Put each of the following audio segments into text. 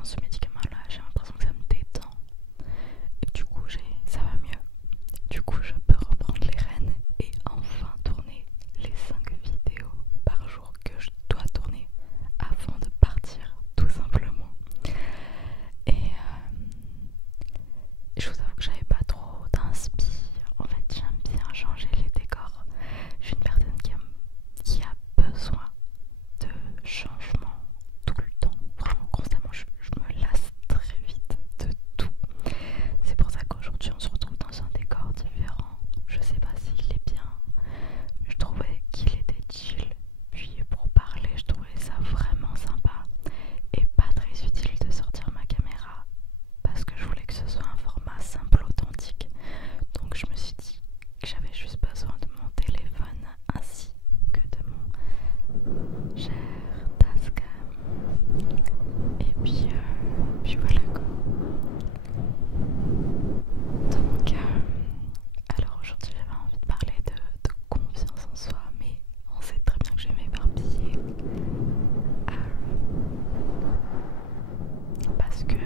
prends ce médicament là, j'ai l'impression que ça me détend. Et du coup ça va mieux. Du coup je peux reprendre les rênes et enfin tourner les 5 vidéos par jour que je dois tourner avant de partir tout simplement. Et je vous avoue que j'avais pas trop d'inspi. En fait j'aime bien changer les décors. Je suis une personne qui a besoin de changement tout le temps, vraiment constamment. Je me lasse très vite de tout. C'est pour ça qu'aujourd'hui on se retrouve dans un décor différent. Je sais pas s'il est bien. Je trouvais qu'il était chill. Puis pour parler, je trouvais ça vraiment sympa et pas très utile de sortir ma caméra parce que je voulais que ce soit un format simple, authentique. Donc je me suis dit que j'avais juste besoin de mon téléphone ainsi que de mon cher Tascam. Et puis voilà quoi. Donc alors aujourd'hui j'avais envie de parler de confiance en soi, mais on sait très bien que je vais m'éparpiller parce que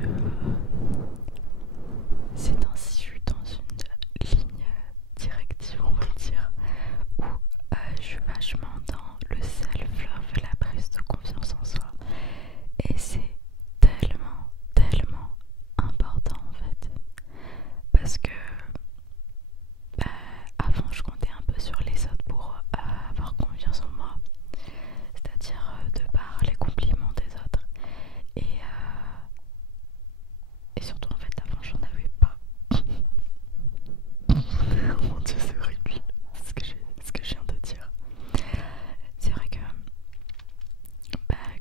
ces temps-ci je suis dans une ligne directive, on va dire, où je suis vachement dans le self-love et la prise de confiance en soi. Et c'est tellement important en fait. Parce que avant je comptais un peu sur les autres pour avoir confiance en moi. C'est-à-dire de par les compliments des autres. Et surtout en fait avant j'en avais pas. Mon dieu c'est horrible ce que je viens de dire. C'est vrai que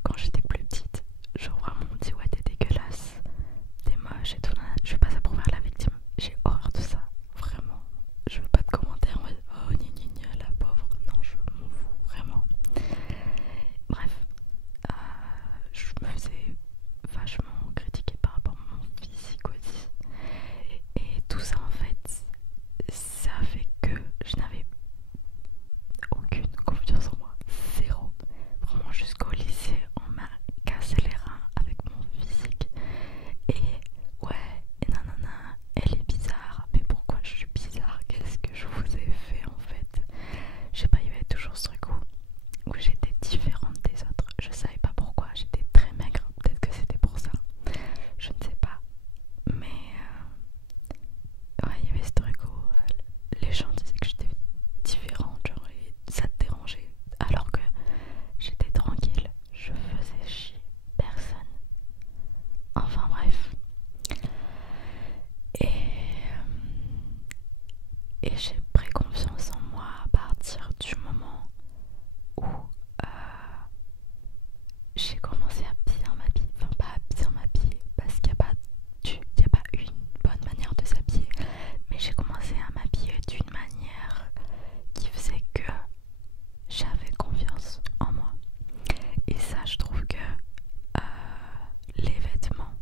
quand j'étais plus petite, genre vraiment on me dit ouais t'es dégueulasse, t'es moche et tout. Je fais pas ça pour faire la victime, j'ai horreur de ça, vraiment. Je veux pas de commentaires en mode oh gna gna gna la pauvre, non je m'en fous vraiment. Bref, je me faisais vachement critiquer par rapport à mon physique aussi. Et tout ça en fait, ça fait que je n'avais aucune confiance en moi, zéro. Vraiment jusqu'au lycée, on m'a cassé les reins avec mon physique. Et ouais, et nanana, elle est bizarre. Mais pourquoi je suis bizarre? Qu'est-ce que je vous ai fait en fait? Je sais pas, il y avait toujours ce truc où j'étais différente des autres. Je savais pas pourquoi, j'étais très maigre. Peut-être que c'était pour ça. Je ne sais pas. Mais ouais, il y avait ce truc où les gens disaient que j'étais différente, genre, et ça te dérangeait. Alors que j'étais tranquille, je faisais chier personne. Enfin bref. Et, et j'ai pris confiance en moi à partir du moment où j'ai commencé à bien m'habiller. Enfin pas à bien m'habiller parce qu'il n'y a pas une bonne manière de s'habiller. Mais j'ai commencé à m'habiller d'une manière qui faisait que j'avais confiance en moi. Et ça je trouve que les vêtements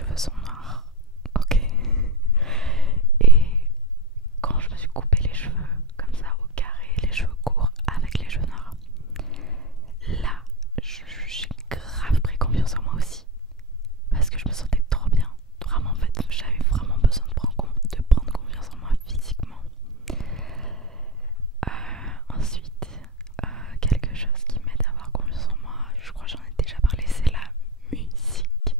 cheveux sont noirs. Ok. Et quand je me suis coupé les cheveux comme ça au carré, les cheveux courts avec les cheveux noirs, là j'ai grave pris confiance en moi aussi. Parce que je me sentais trop bien. Vraiment en fait j'avais vraiment besoin de prendre confiance en moi physiquement. Ensuite, quelque chose qui m'aide à avoir confiance en moi, je crois que j'en ai déjà parlé, c'est la musique.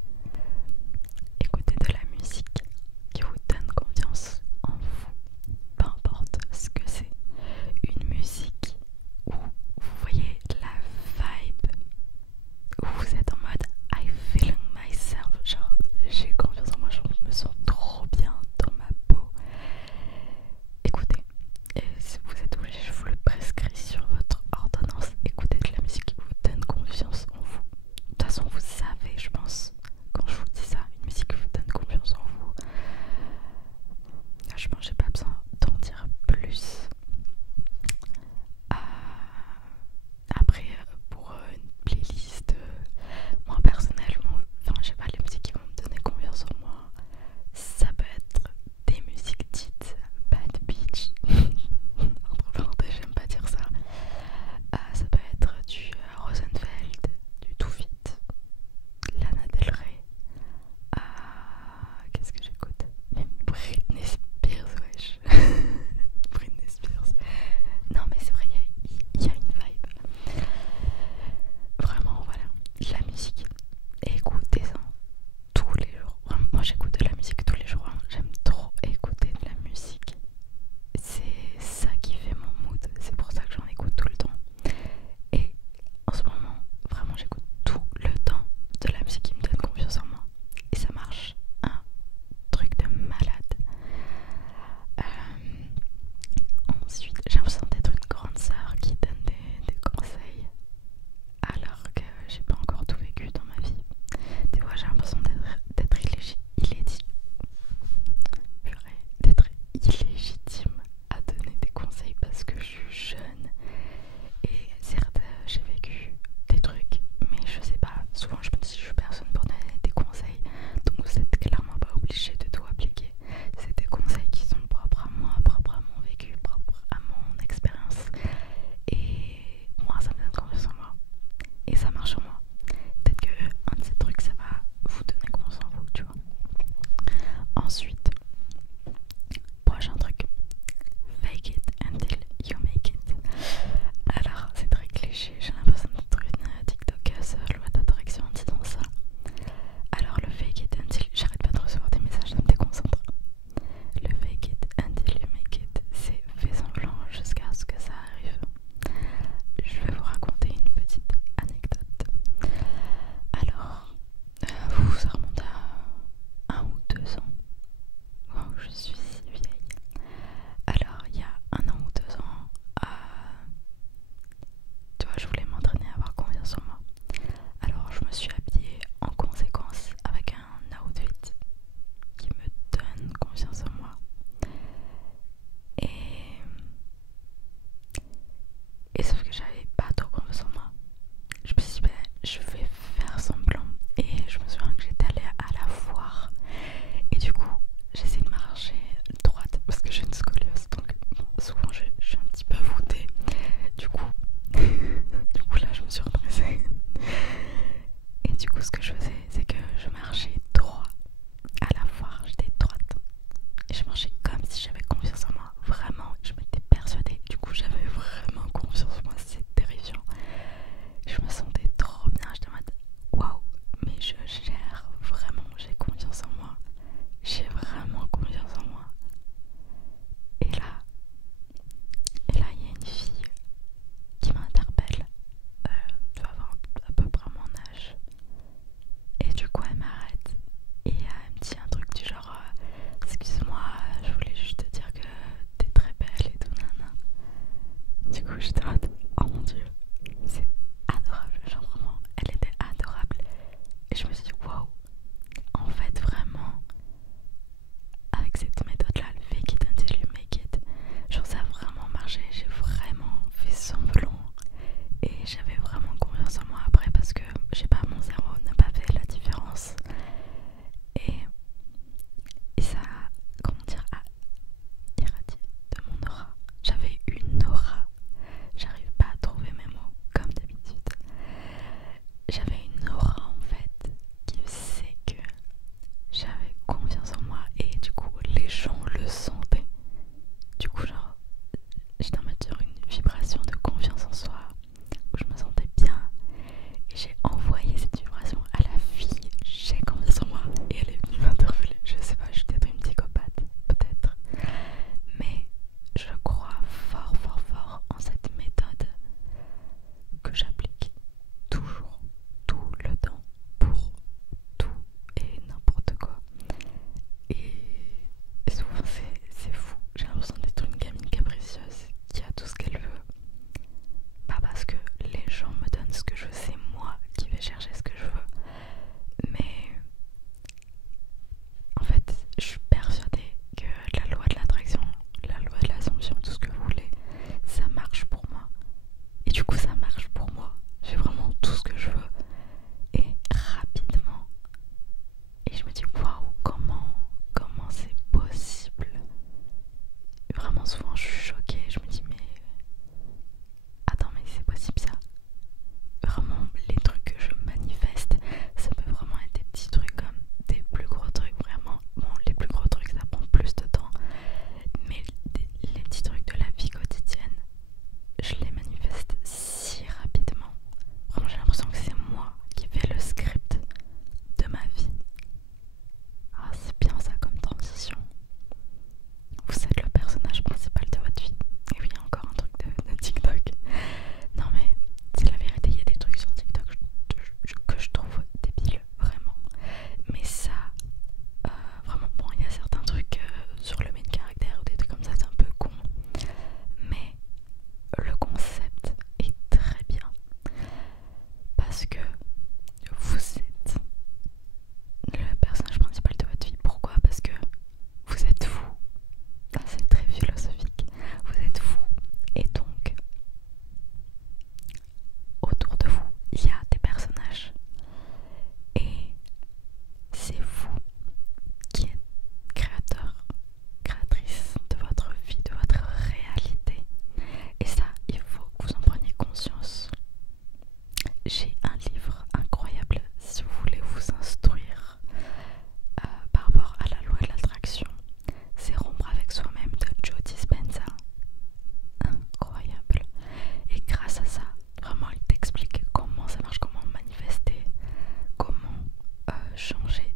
changer